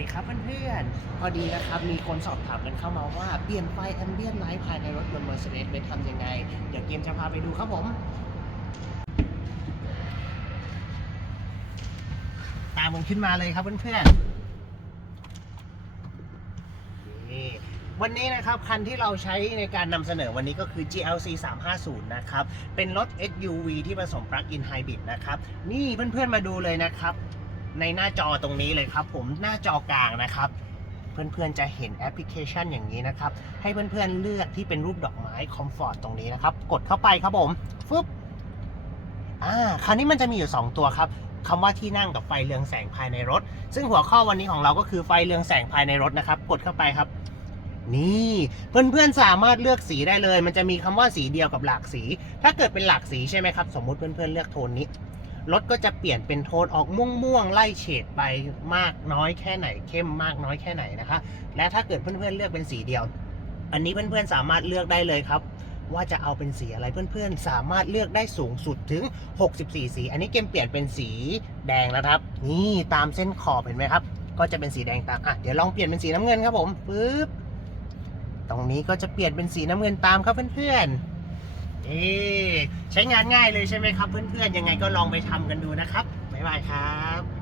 ดีครับเพื่อนๆ พอดีนะครับมีคนสอบถามกันเข้ามาว่าเปลี่ยนไฟแอมเบียนไลท์ภายในรถยนต์ Mercedes Benz ทำยังไง เดี๋ยวเกมจะพาไปดูครับผมตามมันขึ้นมาเลยครับเพื่อนๆนี่วันนี้นะครับ คันที่เราใช้ในการนำเสนอวันนี้ก็คือ GLC 350 นะครับ เป็นรถ SUV ที่ผสม Plug-in Hybrid นะครับ นี่เพื่อนๆมาดูเลยนะครับ ในหน้าจอตรงนี้เลยครับ ผมหน้าจอกลางนะครับ เพื่อนๆจะเห็นแอปพลิเคชันอย่างนี้นะครับ ให้เพื่อนๆเลือกที่เป็นรูปดอกไม้คอมฟอร์ตตรงนี้นะครับ กดเข้าไปครับผมฟึบอ่าคราวนี้มันจะมีอยู่ 2 ตัวครับคำว่าที่นั่งกับไฟเรืองแสงภายในรถ ซึ่งหัวข้อวันนี้ของเราก็คือไฟเรืองแสงภายในรถนะครับ กดเข้าไปครับ นี่เพื่อนๆสามารถเลือกสีได้เลย มันจะมีคำว่าสีเดียวกับหลากสี ถ้าเกิดเป็นหลากสีใช่ไหมครับ สมมุติเพื่อนๆเลือกโทนนี้ รถก็จะเปลี่ยนเป็นโทนออกม่วงๆไล่เฉดไปมากน้อยแค่ไหนเข้มมากน้อยแค่ไหนนะคะ และถ้าเกิดเพื่อนๆเลือกเป็นสีเดียว อันนี้เพื่อนๆสามารถเลือกได้เลยครับ ว่าจะเอาเป็นสีอะไรเพื่อนๆ สามารถเลือกได้สูงสุดถึง 64 สี อันนี้เกมเปลี่ยนเป็นสีแดงนะครับ นี่ตามเส้นขอบเห็นไหมครับ ก็จะเป็นสีแดงตามอะเดี๋ยวลองเปลี่ยนเป็นสีน้ำเงินครับผมปึ๊บตรงนี้ก็จะเปลี่ยนเป็นสีน้ำเงินตามครับเพื่อนๆ นี่ใช้งานง่ายเลยใช่ไหมครับ เพื่อนๆยังไงก็ลองไปทำกันดูนะครับบ๊ายบายครับ